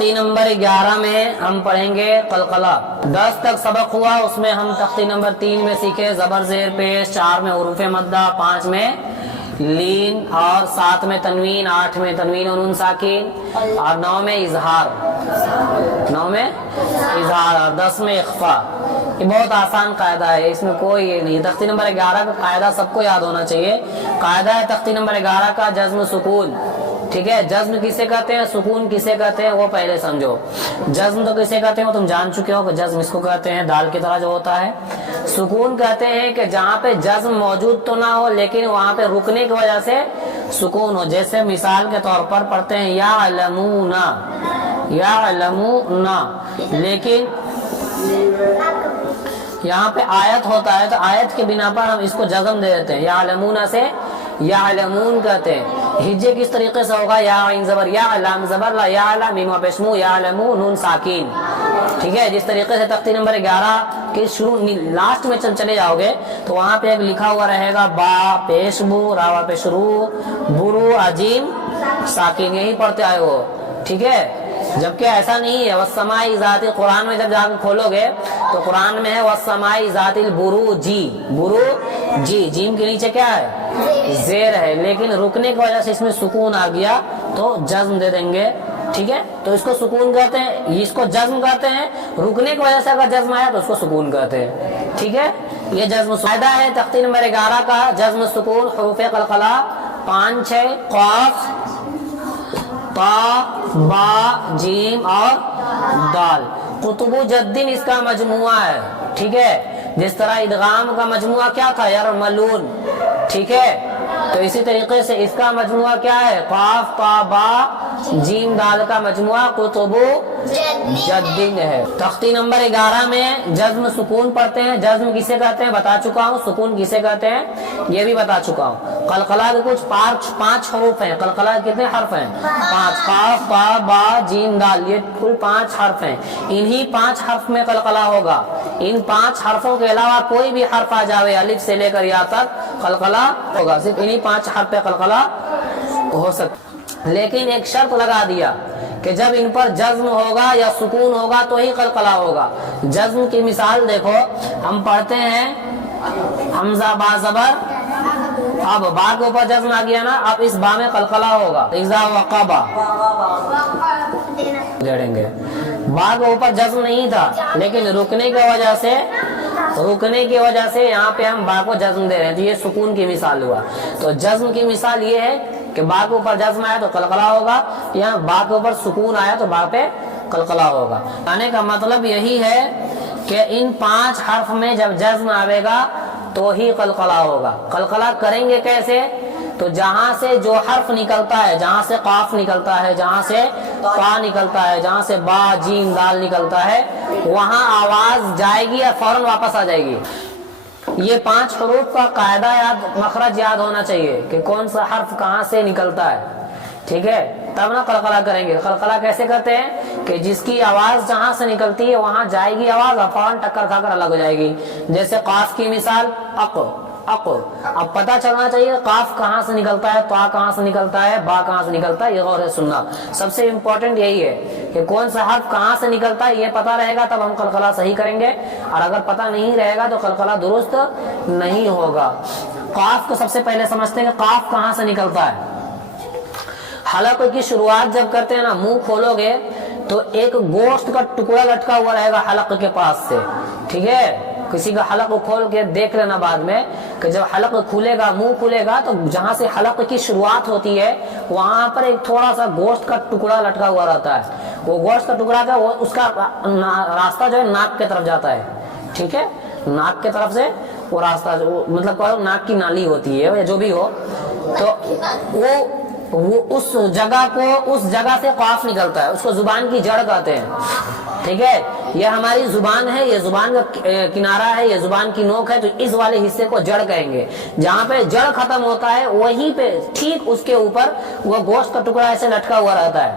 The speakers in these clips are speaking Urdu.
تختی نمبر 11 میں ہم پڑھیں گے قلقلہ۔ 10 تک سبق ہوا، اس میں ہم تختی نمبر 3 میں سیکھے زبر زیر پیش، 4 میں حروف مدہ، 5 میں لین اور 7 میں تنوین، 8 میں تنوین و نون ساکین اور 9 میں اظہار، 9 میں اظہار اور 10 میں اخفا۔ یہ بہت آسان قاعدہ ہے، اس میں کوئی یہ نہیں۔ تختی نمبر 11 کا قاعدہ سب کو یاد ہونا چاہیے۔ قاعدہ ہے تختی نمبر 11 کا جزم سکون، ٹھیک ہے؟ جزم کسے کہتے ہیں، سکون کسے کہتے ہیں، وہ پہلے سمجھو۔ جزم تو کسے کہتے ہیں وہ تم جان چکے ہو کہ جزم اس کو کہتے ہیں دال کی طرح جو ہوتا ہے۔ سکون کہتے ہیں کہ جہاں پہ جزم موجود تو نہ ہو لیکن وہاں پہ رکنے کی وجہ سے سکون ہو۔ جیسے مثال کے طور پر پڑھتے ہیں یعلمون، یعلمون، لیکن یہاں پہ آیت ہوتا ہے تو آیت کے بنا پر ہم اس کو جزم دے دیتے ہیں۔ یعلمون سے یعلمون کہتے ہیں۔ ہجے کس طریقے سے ہوگا، یا عین زبر یا، لام زبر لا، یا لا، میم پیشمو، یعلمون، نون ساکین، ٹھیک ہے؟ جس طریقے سے تختی نمبر 11 کے شروع لاسٹ میں چلے جاؤ گے تو وہاں پہ ایک لکھا ہوا رہے گا با پیش بو، راوا پیش رو، برو عجیم ساکین، یہی پڑھتے آئے ہو، ٹھیک ہے؟ جبکہ ایسا نہیں ہے۔ والسماء ذات، قرآن میں جب جا کے کھولو گے تو قرآن میں ہے والسماء ذات البروج، بروج، جیم کے نیچے کیا ہے، زیر ہے، لیکن رکنے کی وجہ سے اس میں سکون آ گیا تو جزم دے دیں گے، ٹھیک ہے؟ تو اس کو سکون کہتے ہیں، اس کو جزم کہتے ہیں۔ رکنے کی وجہ سے اگر جزم آیا تو اس کو سکون کہتے ہیں، ٹھیک ہے؟ یہ جزم قاعدہ ہے تختی نمبر 11 کا جزم سکون، حروف قلقلہ 5 6 قاف، طا، با، جیم اور دال۔ قطب جدن اس کا مجموعہ ہے، ٹھیک ہے؟ جس طرح ادغام کا مجموعہ کیا تھا، یرملون، ٹھیک ہے؟ تو اسی طریقے سے اس کا مجموعہ کیا ہے، قاف، طا، با، جیم، دال کا مجموعہ قطب جدن ہے۔ تختی نمبر 11 میں جزم سکون پڑھتے ہیں۔ جزم کسے کہتے ہیں بتا چکا ہوں، سکون کسے کہتے ہیں یہ بھی بتا چکا ہوں۔ قلقلہ کے کچھ 5 حروف ہیں۔ قلقلہ کے کتنے حرف ہیں، 5، قاف، طا، با، جیم، دال، یہ کل 5 حرف ہیں۔ انہی 5 حرف میں قلقلہ ہوگا۔ ان 5 حرفوں کے علاوہ کوئی بھی حرف آ جاوے الف سے لے کر یا تک قلقلہ ہوگا، صرف انہی 5 حرف پہ قلقلہ ہو سکتا۔ لیکن ایک شرط لگا دیا کہ جب ان پر جزم ہوگا یا سکون ہوگا تو ہی قلقلہ ہوگا۔ جزم کی مثال دیکھو، ہم پڑھتے ہیں حمزہ با زبر، اب با کے اوپر جزم آ گیا نا، اب اس با میں قلقلہ ہوگا، اذا وقبا جڑیں گے۔ با کے اوپر جزم نہیں تھا لیکن رکنے کی وجہ سے یہاں پہ ہم با کو جزم دے رہے ہیں، تو یہ سکون کی مثال ہوا۔ تو جزم کی مثال یہ ہے کہ با کے اوپر جزم آیا تو قلقلہ ہوگا، یہاں با کے اوپر سکون آیا تو با پہ قلقلہ ہوگا۔ کہنے کا مطلب یہی ہے کہ ان 5 حرف میں جب جزم آئے گا تو ہی قلقلہ ہوگا۔ قلقلہ کریں گے کیسے، تو جہاں سے جو حرف نکلتا ہے، جہاں سے قاف نکلتا ہے، جہاں سے طا نکلتا ہے، جہاں سے با، جیم، دال نکلتا ہے، وہاں آواز جائے گی اور فوراً واپس آ جائے گی۔ یہ 5 حروف کا قاعدہ یاد، مخرج یاد ہونا چاہیے کہ کون سا حرف کہاں سے نکلتا ہے، ٹھیک ہے؟ تب نہ قلقلہ کریں گے۔ قلقلہ کیسے کرتے ہیں کہ جس کی آواز جہاں سے نکلتی ہے وہاں جائے گی آواز اور فوراً ٹکر کھا کر الگ ہو جائے گی۔ جیسے قاف کی مثال اق، اق، اب پتہ چلنا چاہیے قاف کہاں سے نکلتا ہے، طا کہاں سے نکلتا ہے، با کہاں سے نکلتا ہے، یہ غور سے سننا۔ سب سے امپورٹنٹ یہی ہے کہ کون سا حرف کہاں سے نکلتا ہے، یہ پتہ رہے گا تب ہم قلقلہ صحیح کریں گے، اور اگر پتہ نہیں رہے گا تو قلقلہ درست نہیں ہوگا۔ قاف کو سب سے پہلے سمجھتے ہیں کہ قاف کہاں سے نکلتا ہے۔ حلق کی شروعات جب کرتے ہیں نا، منہ کھولو گے تو ایک گوشت کا ٹکڑا لٹکا ہوا رہے گا حلق کے پاس سے، ٹھیک ہے؟ کسی کا حلق کھول کے دیکھ لینا بعد میں کہ جب حلق کھلے گا، منہ کھلے گا تو جہاں سے حلق کی شروعات ہوتی ہے وہاں پر ایک تھوڑا سا گوشت کا ٹکڑا لٹکا ہوا رہتا ہے۔ وہ گوشت کا ٹکڑا کا اس کا راستہ جو ہے ناک کی طرف جاتا ہے، ٹھیک ہے؟ ناک کی طرف سے وہ راستہ، مطلب ناک کی نالی ہوتی ہے یا جو بھی ہو، تو وہ اس جگہ سے قاف نکلتا ہے، اس کو زبان کی جڑ کہتے ہیں، ٹھیک ہے؟ یہ ہماری زبان ہے، یہ زبان کا کنارہ ہے، یہ زبان کی نوک ہے، تو اس والے حصے کو جڑ کہیں گے۔ جہاں پہ جڑ ختم ہوتا ہے وہیں پہ ٹھیک اس کے اوپر وہ گوشت کا ٹکڑا ایسے لٹکا ہوا رہتا ہے،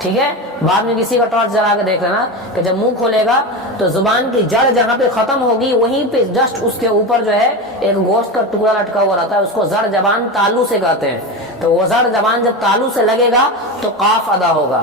ٹھیک ہے؟ بعد میں کسی کا ٹارچ جلا کے دیکھ لینا کہ جب منہ کھولے گا تو زبان کی جڑ جہاں پہ ختم ہوگی وہیں پہ جسٹ اس کے اوپر جو ہے ایک گوشت کا ٹکڑا لٹکا ہوا رہتا ہے، اس کو زڑ زبان تالو سے کہتے ہیں۔ تو وہ زڑ زبان جب تالو سے لگے گا تو قاف ادا ہوگا۔